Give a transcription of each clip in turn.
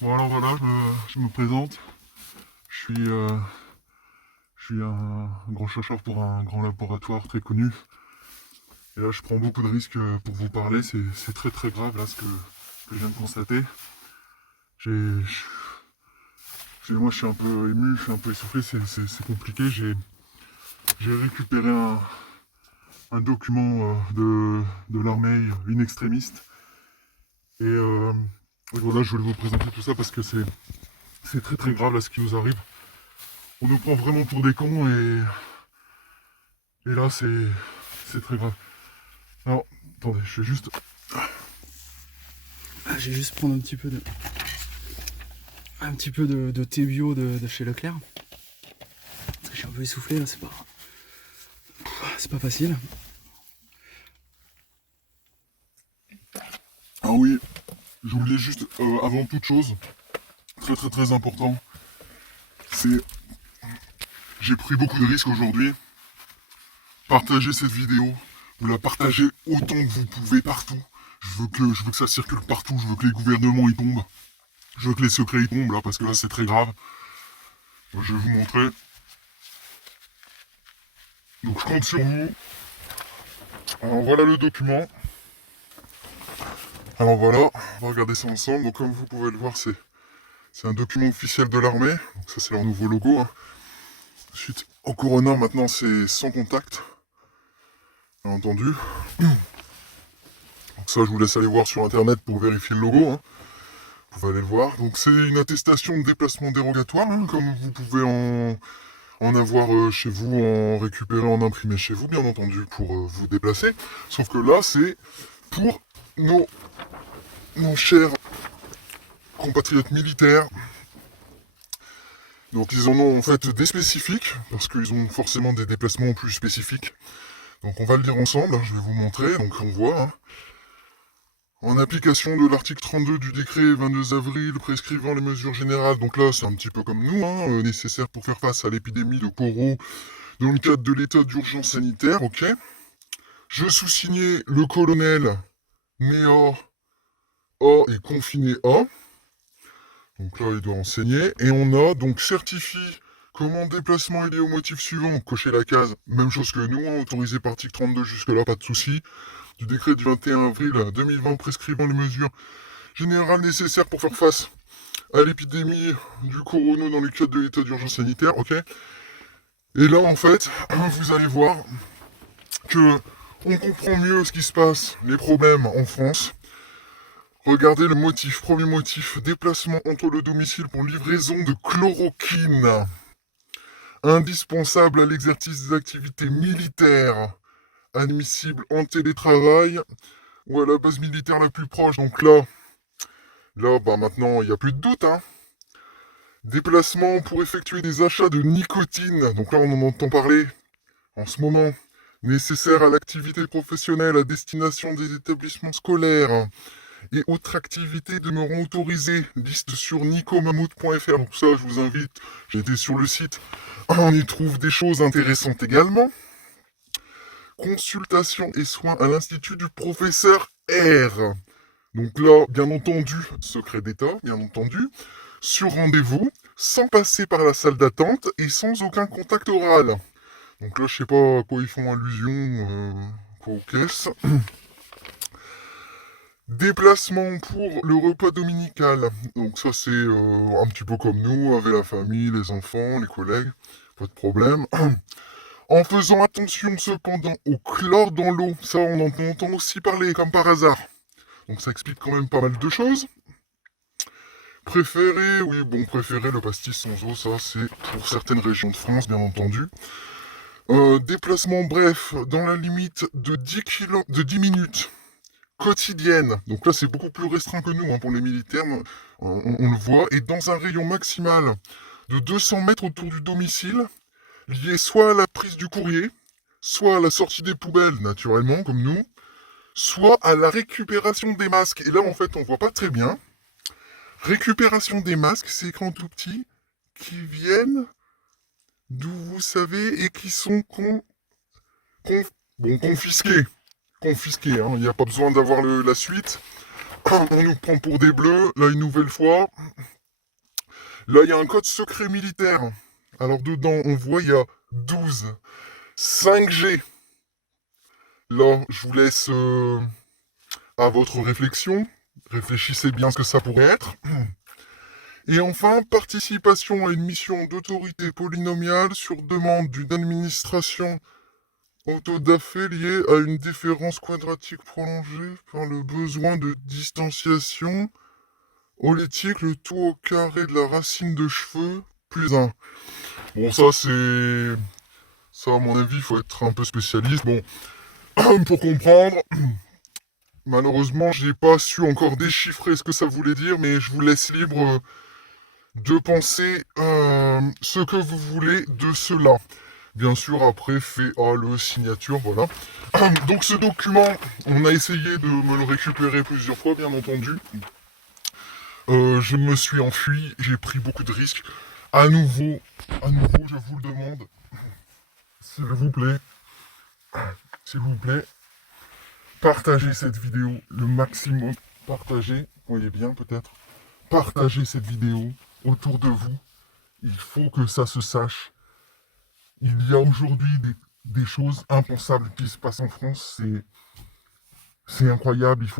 Bon alors voilà, je me présente. Je suis, euh, je suis un grand chercheur pour un grand laboratoire très connu. Et là je prends beaucoup de risques pour vous parler. C'est très très grave là ce que je viens de constater. J'ai, moi je suis un peu ému, je suis un peu essoufflé, c'est compliqué. J'ai récupéré un document de l'armée in extremis. Et voilà, je voulais vous présenter tout ça parce que c'est très très grave là ce qui nous arrive. On nous prend vraiment pour des cons et là c'est très grave. Alors, attendez, je vais juste. Je vais juste prendre un petit peu de thé bio de chez Leclerc. Parce que je suis un peu essoufflé là, c'est pas facile. Ah oui, je voulais juste, avant toute chose, très très très important, c'est. J'ai pris beaucoup de risques aujourd'hui. Partagez cette vidéo. Vous la partagez autant que vous pouvez partout. Je veux que ça circule partout. Je veux que les gouvernements y tombent. Je veux que les secrets y tombent là, parce que là c'est très grave. Je vais vous montrer. Donc je compte sur vous. Alors voilà le document. Alors voilà, on va regarder ça ensemble. Donc comme vous pouvez le voir, c'est un document officiel de l'armée. Donc ça c'est leur nouveau logo. Hein. Ensuite, au Corona maintenant c'est sans contact. Bien entendu. Donc ça je vous laisse aller voir sur internet pour vérifier le logo. Hein. Vous pouvez aller le voir. Donc c'est une attestation de déplacement dérogatoire, hein, comme vous pouvez en avoir chez vous, en récupérer, en imprimer chez vous, bien entendu, pour vous déplacer. Sauf que là, c'est pour nos, nos chers compatriotes militaires. Donc ils en ont en fait des spécifiques, parce qu'ils ont forcément des déplacements plus spécifiques. Donc on va le lire ensemble, hein, je vais vous montrer, donc on voit. Hein. En application de l'article 32 du décret 22 avril prescrivant les mesures générales, donc là c'est un petit peu comme nous, hein, nécessaires pour faire face à l'épidémie de coro dans le cadre de l'état d'urgence sanitaire, ok. Je sous-signais le colonel Méor A et confiné A. Donc là, il doit enseigner. Et on a donc certifie comment déplacement est lié au motif suivant. Cocher la case, même chose que nous, hein, autorisé par article 32, jusque-là, pas de souci. Du décret du 21 avril 2020 prescrivant les mesures générales nécessaires pour faire face à l'épidémie du corona dans le cadre de l'état d'urgence sanitaire, ok. Et là, en fait, vous allez voir que on comprend mieux ce qui se passe, les problèmes en France. Regardez le motif, premier motif, déplacement entre le domicile pour livraison de chloroquine, indispensable à l'exercice des activités militaires, admissible en télétravail ou à la base militaire la plus proche. Donc là, bah maintenant, il n'y a plus de doute, hein. Déplacement pour effectuer des achats de nicotine, donc là on en entend parler en ce moment, nécessaire à l'activité professionnelle à destination des établissements scolaires et autres activités demeurant autorisées. Liste sur nicomammouth.fr. Donc ça, je vous invite. J'ai été sur le site. On y trouve des choses intéressantes également. Consultation et soins à l'institut du professeur R. Donc là, bien entendu, secret d'État, bien entendu, sur rendez-vous, sans passer par la salle d'attente et sans aucun contact oral. Donc là, je sais pas à quoi ils font allusion, quoi aux caisses. Déplacement pour le repas dominical. Donc ça c'est un petit peu comme nous, avec la famille, les enfants, les collègues, pas de problème. En faisant attention cependant au chlore dans l'eau, ça on en entend aussi parler comme par hasard. Donc ça explique quand même pas mal de choses. Préféré, oui bon préféré le pastis sans eau, ça c'est pour certaines régions de France bien entendu. Déplacement bref, dans la limite de 10 minutes. Quotidienne. Donc là, c'est beaucoup plus restreint que nous, hein, pour les militaires, on le voit, et dans un rayon maximal de 200 mètres autour du domicile, lié soit à la prise du courrier, soit à la sortie des poubelles, naturellement, comme nous, soit à la récupération des masques. Et là, en fait, on voit pas très bien. Récupération des masques, c'est écrit en tout petit, qui viennent d'où vous savez et qui sont confisqués. Confisqués, hein. Il n'y a pas besoin d'avoir la suite. on nous prend pour des bleus, là une nouvelle fois. Là, il y a un code secret militaire. Alors dedans, on voit, il y a 12. 5G. Là, je vous laisse à votre réflexion. Réfléchissez bien ce que ça pourrait être. Et enfin, participation à une mission d'autorité polynomiale sur demande d'une administration autodafé liée à une différence quadratique prolongée par le besoin de distanciation holétique, le tout au carré de la racine de cheveux, plus 1. Bon, ça, c'est... Ça, à mon avis, il faut être un peu spécialiste. Bon, pour comprendre, malheureusement, j'ai pas su encore déchiffrer ce que ça voulait dire, mais je vous laisse libre de penser ce que vous voulez de cela. Bien sûr, après, fait à le signature, voilà. Donc ce document, on a essayé de me le récupérer plusieurs fois, bien entendu. Je me suis enfui, j'ai pris beaucoup de risques. À nouveau, je vous le demande, s'il vous plaît, partagez cette vidéo le maximum. Partagez, voyez bien peut-être. Partagez cette vidéo autour de vous. Il faut que ça se sache. Il y a aujourd'hui des choses impensables qui se passent en France. C'est incroyable. Il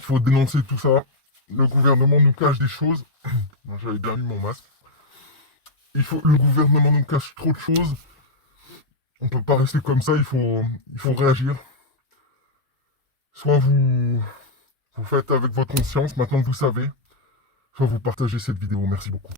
faut dénoncer tout ça. Le gouvernement nous cache des choses. Moi, j'avais bien mis mon masque. Le gouvernement nous cache trop de choses. On peut pas rester comme ça. Il faut réagir. Soit vous faites avec votre conscience. Maintenant, vous savez. Soit vous partagez cette vidéo. Merci beaucoup.